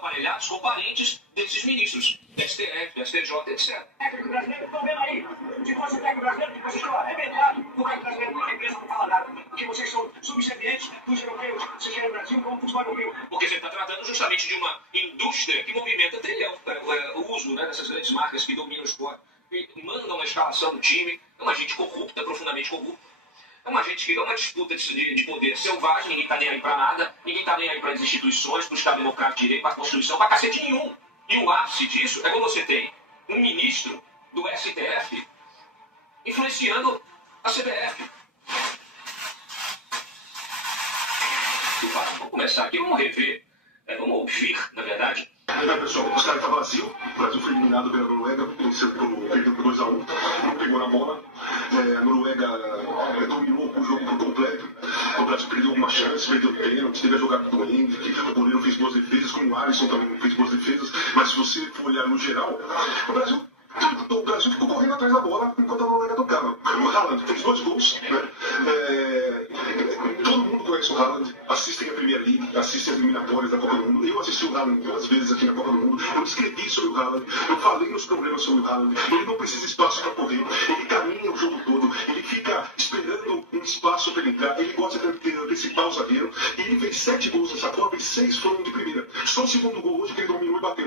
aparelhados com parentes desses ministros, STF, STJ, etc. Técnico brasileiro, estão vendo aí? Se fosse o técnico brasileiro, que vocês estão arrebentados, o técnico brasileiro não tem empresa, não fala nada. Porque vocês são subservientes dos europeus, seja no Brasil como futebol europeu. Porque você está tratando justamente de uma indústria que movimenta trilhão. O uso, né, dessas grandes marcas que dominam o esporte, e mandam a escalação do time. É uma gente corrupta, profundamente corrupta. É uma gente que é uma disputa de poder selvagem, ninguém está nem aí para nada, ninguém está nem aí para as instituições, para o Estado Democrático de Direito, para a Constituição, para cacete nenhum. E o ápice disso é quando você tem um ministro do STF influenciando a CBF. E vamos começar aqui, vamos rever, vamos ouvir, na verdade. Pessoal, o estádio está vazio, o Brasil foi eliminado pela Noruega, perdeu por 2-1, não pegou na bola, a Noruega dominou o jogo por completo, o Brasil perdeu uma chance, perdeu pênalti, teve a jogada do Henrique, o goleiro fez boas defesas, como o Alisson também fez boas defesas, mas se você for olhar no geral, o Brasil ficou correndo atrás da bola enquanto a Noruega tocava. O Haaland fez 2 gols, né? Todo mundo conhece o Haaland, assistem a Premier League, assistem as eliminatórias da Copa do Mundo. Eu assisti o Haaland 2 vezes aqui na Copa do Mundo, eu escrevi sobre o Haaland, eu falei nos problemas sobre o Haaland. Ele não precisa de espaço para correr, ele caminha o jogo todo, ele fica esperando um espaço para ele entrar, ele gosta de antecipar o zagueiro, e ele fez 7 gols nessa Copa e 6 foram de primeira. Só o segundo gol hoje que ele dominou e bateu.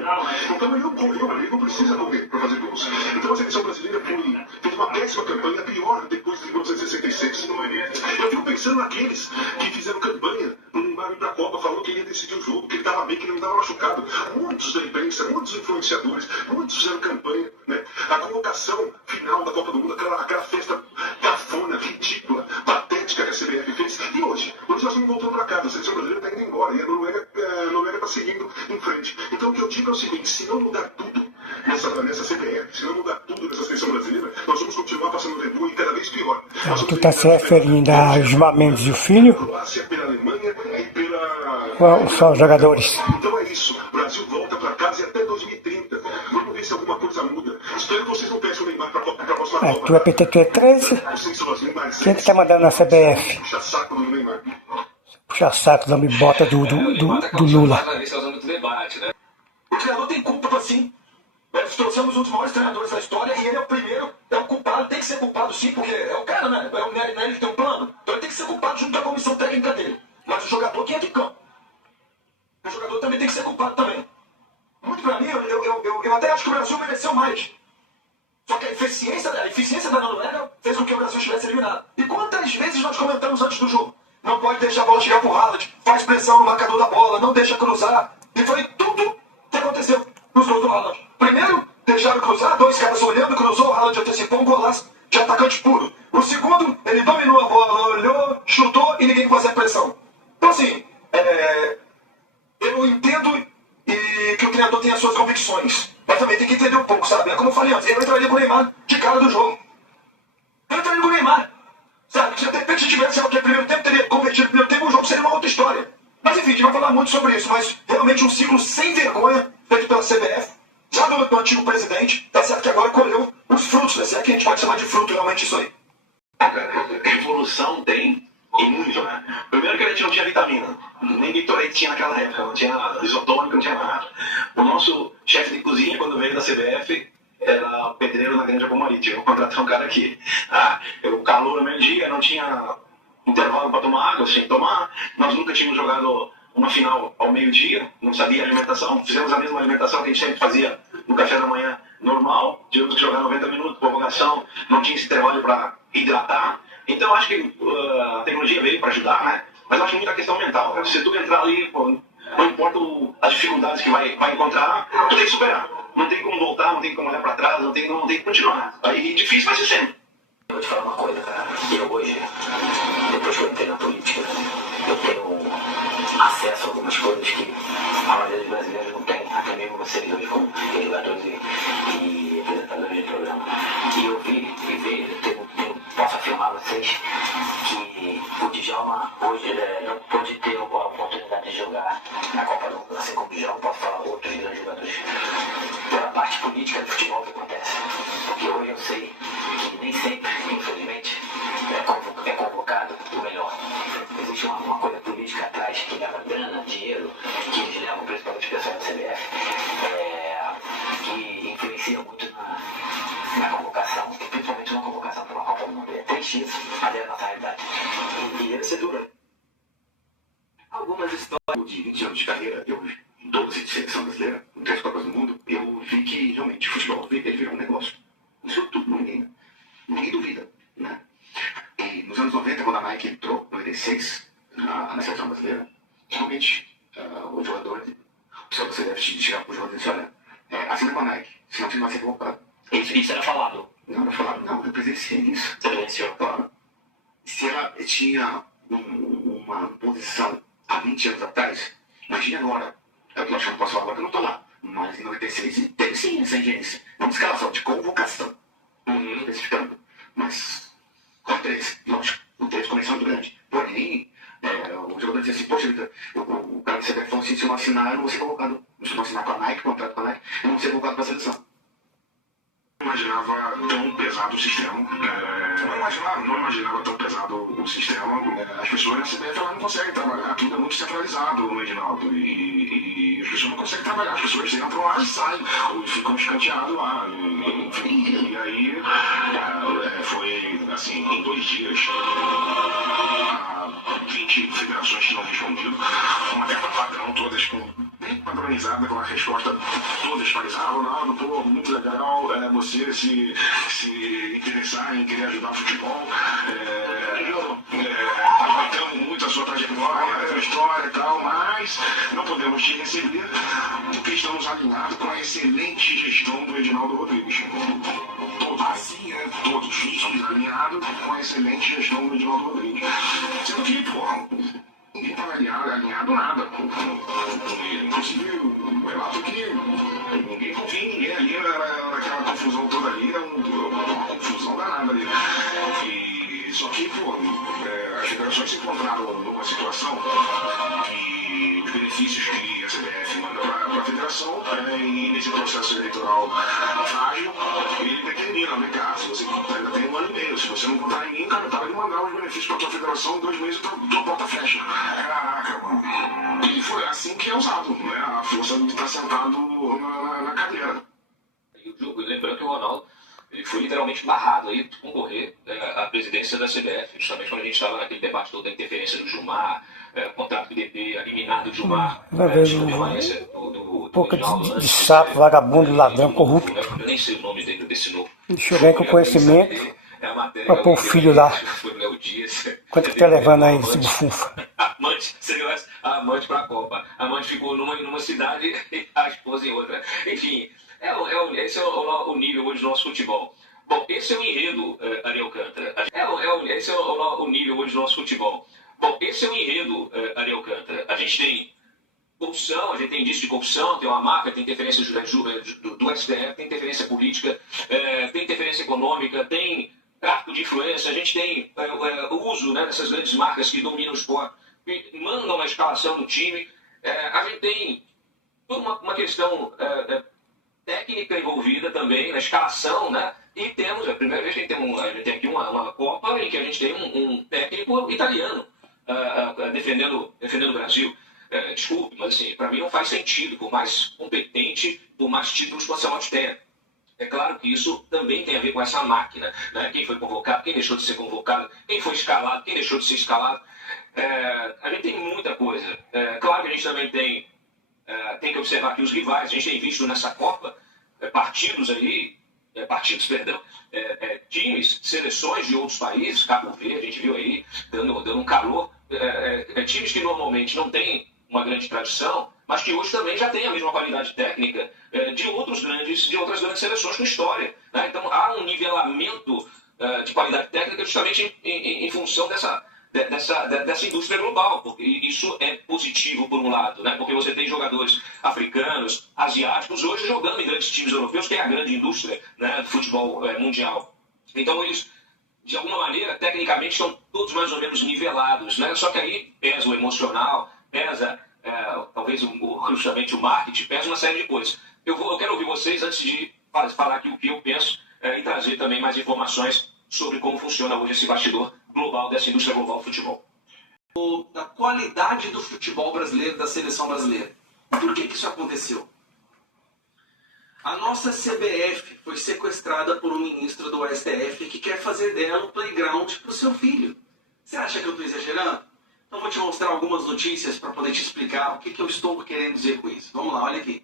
Então ele não correu, ele não precisa correr para fazer gols. Então a seleção brasileira fez uma péssima campanha, a pior depois de 1966. Eu fico pensando naqueles que fizeram campanha no Neymar ir para a Copa, falou que ele ia decidir o jogo, que ele estava bem, que ele não estava machucado. Muitos da imprensa, muitos influenciadores, muitos fizeram campanha, né? A convocação final da Copa do Mundo, aquela festa cafona, ridícula, patética que a CBF fez. E hoje nós estamos voltando para casa, a seleção brasileira está indo embora e a Noruega está seguindo em frente. Então o que eu digo é o seguinte: se não mudar tudo nessa CBF, se não mudar tudo nessa seleção brasileira, nós vamos continuar passando vergonha e cada vez pior. Tu está se referindo a Gilmar Mendes e o filho? Pela Alemanha e pela... Ou só os jogadores? Então é isso, o Brasil volta para casa e até 2030. Vamos ver se alguma coisa muda. Espero que vocês não peçam o Neymar para a próxima Copa. Tu é PT, tu é 13? Quem é que está mandando na CBF? Puxa saco do Neymar. Puxa saco da bota do Lula. O treinador tem culpa, sim. Nós trouxemos um dos maiores treinadores da história e ele é o primeiro, é o culpado, tem que ser culpado sim, porque é o cara, né? É o Nery que tem um plano. Então ele tem que ser culpado junto com a comissão técnica dele. Mas o jogador que entra em campo. O jogador também tem que ser culpado também. Muito pra mim, eu até acho que o Brasil mereceu mais. Só que a eficiência da Noruega fez com que o Brasil estivesse eliminado. E quantas vezes nós comentamos antes do jogo? Não pode deixar a bola chegar pro Haaland, faz pressão no marcador da bola, não deixa cruzar. E foi tudo que aconteceu nos gols do Haaland. Primeiro, deixaram cruzar, 2 caras olhando, cruzou, o Haaland antecipou um golaço de atacante puro. O segundo, ele dominou a bola, olhou, chutou e ninguém fazia pressão. Então assim, eu entendo que o treinador tem as suas convicções, mas também tem que entender um pouco, sabe? É como eu falei antes, eu entraria com o Neymar de cara do jogo. Eu entraria com o Neymar. Sabe, se de repente tivesse o primeiro tempo, teria convertido o primeiro tempo, o jogo seria uma outra história. Mas enfim, a gente vai falar muito sobre isso, mas realmente um ciclo sem vergonha feito pela CBF, já do antigo presidente, tá certo que agora colheu os frutos, né? Se é que a gente pode chamar de fruto realmente isso aí. Evolução tem, e muito, né? Primeiro que a gente não tinha vitamina, nem Gatorade tinha naquela época, não tinha isotônico, não tinha nada. O nosso chefe de cozinha, quando veio da CBF, era pedreiro na Granja Pomorite. Eu contratei um cara aqui. O calor no meio-dia, não tinha intervalo para tomar água, sem tomar. Nós nunca tínhamos jogado uma final ao meio-dia, não sabia a alimentação. Fizemos a mesma alimentação que a gente sempre fazia no café da manhã normal. Tivemos que jogar 90 minutos, prorrogação, não tinha esse trabalho para hidratar. Então eu acho que a tecnologia veio para ajudar, né? Mas eu acho muita questão mental. Se tu entrar ali, não importa as dificuldades que vai encontrar, tu tem que superar. Não tem como voltar, não tem como olhar para trás, não tem que continuar. Aí difícil vai ser sempre. Eu vou te falar uma coisa, cara. Eu hoje, depois que eu entrei na política, eu tenho acesso a algumas coisas que a maioria dos brasileiros não tem, até mesmo vocês hoje como jogadores e apresentadores de programa. E eu vi, eu posso afirmar a vocês que o Djalma hoje não pôde ter a oportunidade de jogar na Copa do Mundo, assim como o Djalma, posso falar outros grandes jogadores, pela parte política do futebol que acontece. Porque hoje eu sei que nem sempre, infelizmente, é convocado o melhor. Existe uma coisa política atrás que leva grana, dinheiro, que eles levam principalmente o pessoal da CBF. influencia muito na convocação, e principalmente na convocação para uma Copa do Mundo. É triste isso, mas é a nossa realidade. E deve ser dura. Algumas histórias de 20 anos de carreira, eu vi 12 de seleção brasileira, em 3 Copas do Mundo, eu vi que realmente o futebol ele virou um negócio. Isso tudo ninguém duvida, né? E nos anos 90, quando a Nike entrou, em 96, na seleção brasileira, realmente o jogador, o seu CDF chegar para o jogador e disse, olha, assina com a Nike, senão você não vai ser convocado. Isso era falado. Não, eu falava, não, eu presenciei isso. Você presenciou? Claro. Se ela tinha uma posição há 20 anos atrás, imagine agora. É que eu não posso falar agora que eu não estou lá. Mas em 96 teve sim essa ingência. Não de escalação, de convocação. Especificando. Mas com 3, lógico. O 3 começou muito grande. Porém, o jogador dizia assim, poxa vida, o cara do CBF falou assim, se eu não assinar, eu não vou ser convocado. Se eu não assinar com a Nike, contrato com a Nike, eu não vou ser convocado para a seleção. Imaginava tão pesado o sistema. Não imaginava tão pesado o sistema. As pessoas na CBF não conseguem trabalhar, tudo é muito centralizado no Edinaldo. E as pessoas não conseguem trabalhar, as pessoas entram lá e saem, ou ficam escanteados lá. E aí foi assim, em 2 dias, 20 federações tinham respondido, uma carta padrão, todas bem padronizada, com a resposta todas parecidas. Ronaldo, pô, muito legal você se interessar em querer ajudar o futebol. Aproveitamos muito a sua trajetória, a sua história e tal, mas não podemos te receber porque estamos alinhados com a excelente gestão do Edinaldo Rodrigues. Todos estamos alinhados com a excelente gestão do Edinaldo Rodrigues. Sendo que, porra, ninguém estava alinhado nada. Inclusive, o relato é que ninguém confia em ninguém ali, naquela confusão toda ali, uma confusão danada ali. Só que, pô, as federações se encontraram numa situação que os benefícios que a CBF manda para a federação, e nesse processo eleitoral frágil, ele determina, né, cara, se você ainda tem 1 ano e meio, se você não votar em mim, cara, para de mandar os benefícios para a tua federação, em 2 meses tua porta fecha. Caraca, mano. E foi assim que é usado, né, a força de estar sentado na cadeira. E o jogo, lembrando que o Ronaldo, ele foi literalmente barrado aí de concorrer à presidência da CBF, justamente quando a gente estava naquele debate todo da interferência do Gilmar, contrato do DP, eliminado do Gilmar, permanência do boca de sapo, vagabundo, ladrão, corrupto. Eu nem sei o nome desse novo. Deixa eu ver com conhecimento pra pôr o filho lá. Quanto que tá levando aí esse bufunfa? Amante, seria a amante pra Copa. A amante ficou numa cidade e a esposa em outra. Enfim, esse é o nível hoje do nosso futebol. Bom, esse é o enredo, Ariel Alcântara. Esse é o nível hoje do nosso futebol. Bom, esse é o enredo, Ariel Alcântara. A gente tem corrupção, a gente tem indício de corrupção, tem uma marca, tem interferência do STF, tem interferência política, tem interferência econômica, tem tráfico de influência, a gente tem o uso, né, dessas grandes marcas que dominam o esporte, que mandam a escalação do time. A gente tem toda uma questão técnica envolvida também na escalação, né? E temos, a primeira vez que a gente tem aqui uma Copa em que a gente tem um técnico italiano defendendo o Brasil. Desculpe, mas assim, para mim não faz sentido, por mais competente, por mais títulos que o Ancelotti tenha. É claro que isso também tem a ver com essa máquina, né? Quem foi convocado, quem deixou de ser convocado, quem foi escalado, quem deixou de ser escalado. A gente tem muita coisa. Claro que a gente também tem que observar que os rivais, a gente tem visto nessa Copa times, seleções de outros países, Cabo Verde, a gente viu aí, dando um calor, times que normalmente não têm uma grande tradição, mas que hoje também já têm a mesma qualidade técnica de outras grandes seleções com história, né? Então há um nivelamento de qualidade técnica justamente em função dessa indústria global, porque isso é positivo por um lado, né? Porque você tem jogadores africanos, asiáticos, hoje jogando em grandes times europeus, que é a grande indústria, né, do futebol mundial. Então eles, de alguma maneira, tecnicamente, estão todos mais ou menos nivelados, né? Só que aí pesa o emocional, pesa talvez justamente o marketing, pesa uma série de coisas. Eu quero ouvir vocês antes de falar aqui o que eu penso e trazer também mais informações sobre como funciona hoje esse bastidor global dessa indústria global do futebol. Da qualidade do futebol brasileiro, da seleção brasileira. Por que isso aconteceu? A nossa CBF foi sequestrada por um ministro do STF que quer fazer dela um playground para o seu filho. Você acha que eu estou exagerando? Então vou te mostrar algumas notícias para poder te explicar o que eu estou querendo dizer com isso. Vamos lá, olha aqui.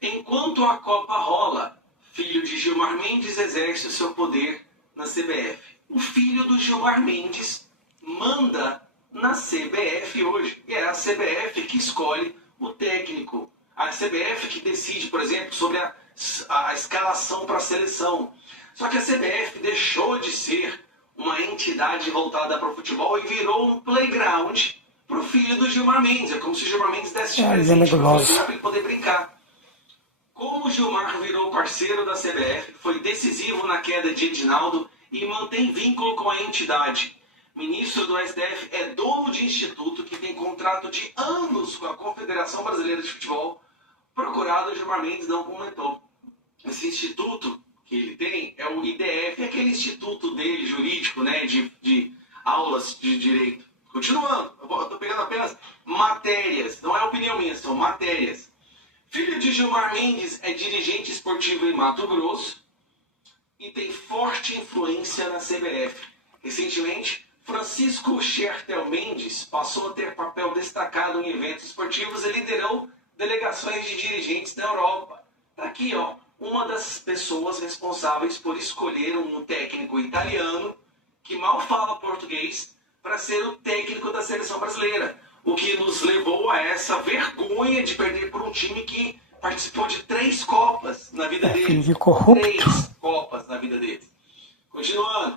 Enquanto a Copa rola, filho de Gilmar Mendes exerce o seu poder na CBF. O filho do Gilmar Mendes manda na CBF hoje. E é a CBF que escolhe o técnico. A CBF que decide, por exemplo, sobre a escalação para a seleção. Só que a CBF deixou de ser uma entidade voltada para o futebol e virou um playground para o filho do Gilmar Mendes. É como se o Gilmar Mendes desse de presente para ele poder brincar. Como o Gilmar virou parceiro da CBF, foi decisivo na queda de Edinaldo e mantém vínculo com a entidade. Ministro do STF é dono de instituto que tem contrato de anos com a Confederação Brasileira de Futebol. Procurado, Gilmar Mendes não comentou. Esse instituto que ele tem é o IDF, é aquele instituto dele, jurídico, né, de aulas de direito. Continuando, eu estou pegando apenas matérias, não é opinião minha, são matérias. Filho de Gilmar Mendes é dirigente esportivo em Mato Grosso e tem forte influência na CBF. Recentemente, Francisco Schertel Mendes passou a ter papel destacado em eventos esportivos e liderou delegações de dirigentes da Europa. Tá aqui, ó, uma das pessoas responsáveis por escolher um técnico italiano que mal fala português para ser o técnico da seleção brasileira. O que nos levou a essa vergonha de perder por um time que participou de 3 Copas na vida dele. 3 Copas na vida dele. Continuando.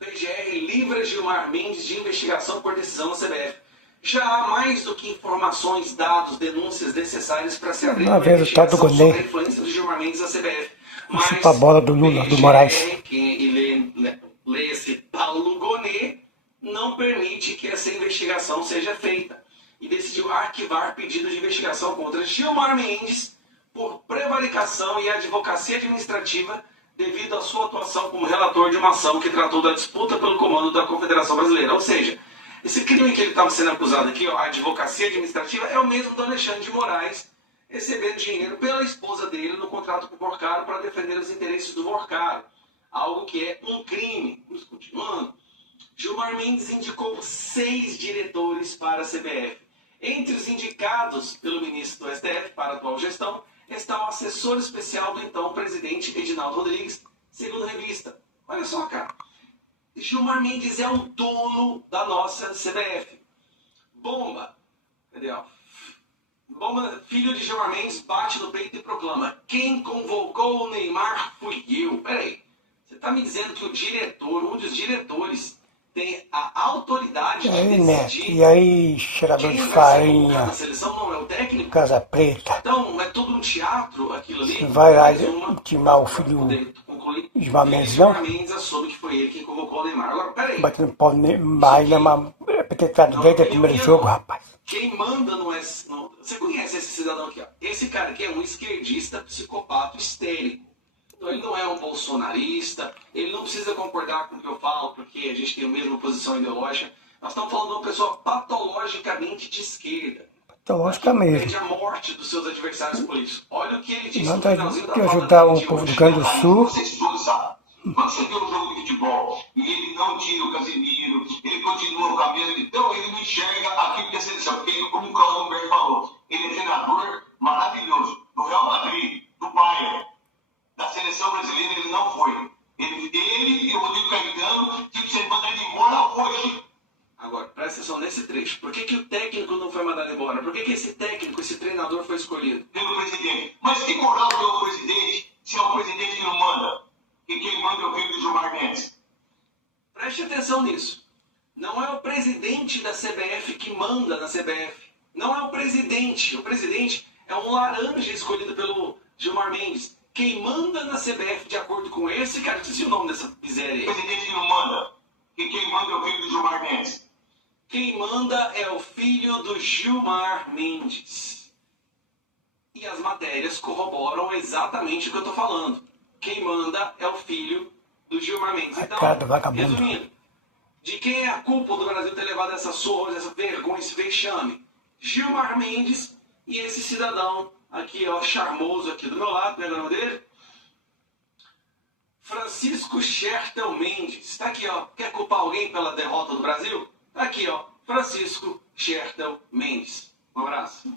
PGR livra Gilmar Mendes de investigação por decisão da CBF. Já há mais do que informações, dados, denúncias necessárias para se abrir uma investigação sobre a influência do Gilmar Mendes na CBF. Mas chupa a bola do Lula, do Moraes. Quem lê esse Paulo Gonet não permite que essa investigação seja feita e decidiu arquivar pedido de investigação contra Gilmar Mendes por prevaricação e advocacia administrativa devido à sua atuação como relator de uma ação que tratou da disputa pelo comando da Confederação Brasileira. Ou seja, esse crime que ele estava sendo acusado aqui, ó, a advocacia administrativa, é o mesmo do Alexandre de Moraes recebendo dinheiro pela esposa dele no contrato com o Vorcaro para defender os interesses do Vorcaro. Algo que é um crime. Continuando. Gilmar Mendes indicou 6 diretores para a CBF. Entre os indicados pelo ministro do STF para a atual gestão está o assessor especial do então presidente Edinaldo Rodrigues, segundo a revista. Olha só, cara. Gilmar Mendes é o dono da nossa CBF. Bomba. Cadê, ó? Bomba, filho de Gilmar Mendes, bate no peito e proclama: quem convocou o Neymar fui eu. Peraí, você está me dizendo que o diretor, um dos diretores, tem a autoridade de decidir. E aí, cheirador de farinha, na seleção, não é o técnico? Casa Preta. Então, é tudo um teatro aquilo ali. Você vai lá intimar o filho de Gilmar Mendes, não? Gilmar Mendes assume que foi ele quem convocou o Neymar. Agora, peraí. Batendo pau no Neymar, ele é uma petetada desde o primeiro jogo, rapaz. Quem manda não é... Você conhece esse cidadão aqui, ó. Esse cara aqui é um esquerdista, psicopata, histérico. Então ele não é um bolsonarista, ele não precisa concordar com o que eu falo, porque a gente tem a mesma posição ideológica. Nós estamos falando de uma pessoa patologicamente de esquerda. Patológica mesmo. Pede a morte dos seus adversários políticos. Olha o que ele disse. Manda de ajudar o povo do Rio Grande do Sul. Vocês todos sabem. Quando você vê um jogo de futebol e ele não tira o Casemiro, ele continua com a mesma, então ele não enxerga aquilo que é seleção. Porque, como o Carlos Humberto falou, ele é treinador maravilhoso. Do Real Madrid, do Bayern, da seleção brasileira, ele não foi. Ele e o Rodrigo Caetano tinham que ser mandados embora hoje. Agora, presta atenção nesse trecho. Por que o técnico não foi mandado embora? Por que esse técnico, esse treinador foi escolhido? Pelo presidente. Mas que moral tem o presidente se é o presidente que não manda? E quem manda é o filho do Gilmar Mendes. Preste atenção nisso. Não é o presidente da CBF que manda na CBF. Não é o presidente. O presidente é um laranja escolhido pelo Gilmar Mendes. Quem manda na CBF, de acordo com esse, cara, eu esqueci o nome dessa miséria aí. O presidente que não manda. E quem manda é o filho do Gilmar Mendes. Quem manda é o filho do Gilmar Mendes. E as matérias corroboram exatamente o que eu estou falando. Quem manda é o filho do Gilmar Mendes. Então, resumindo, de quem é a culpa do Brasil ter levado essa surra, essa vergonha, esse vexame? Gilmar Mendes e esse cidadão aqui, ó, charmoso aqui do meu lado, pega o nome dele. Francisco Schertel Mendes. Tá aqui, ó. Quer culpar alguém pela derrota do Brasil? Tá aqui, ó. Francisco Schertel Mendes. Um abraço.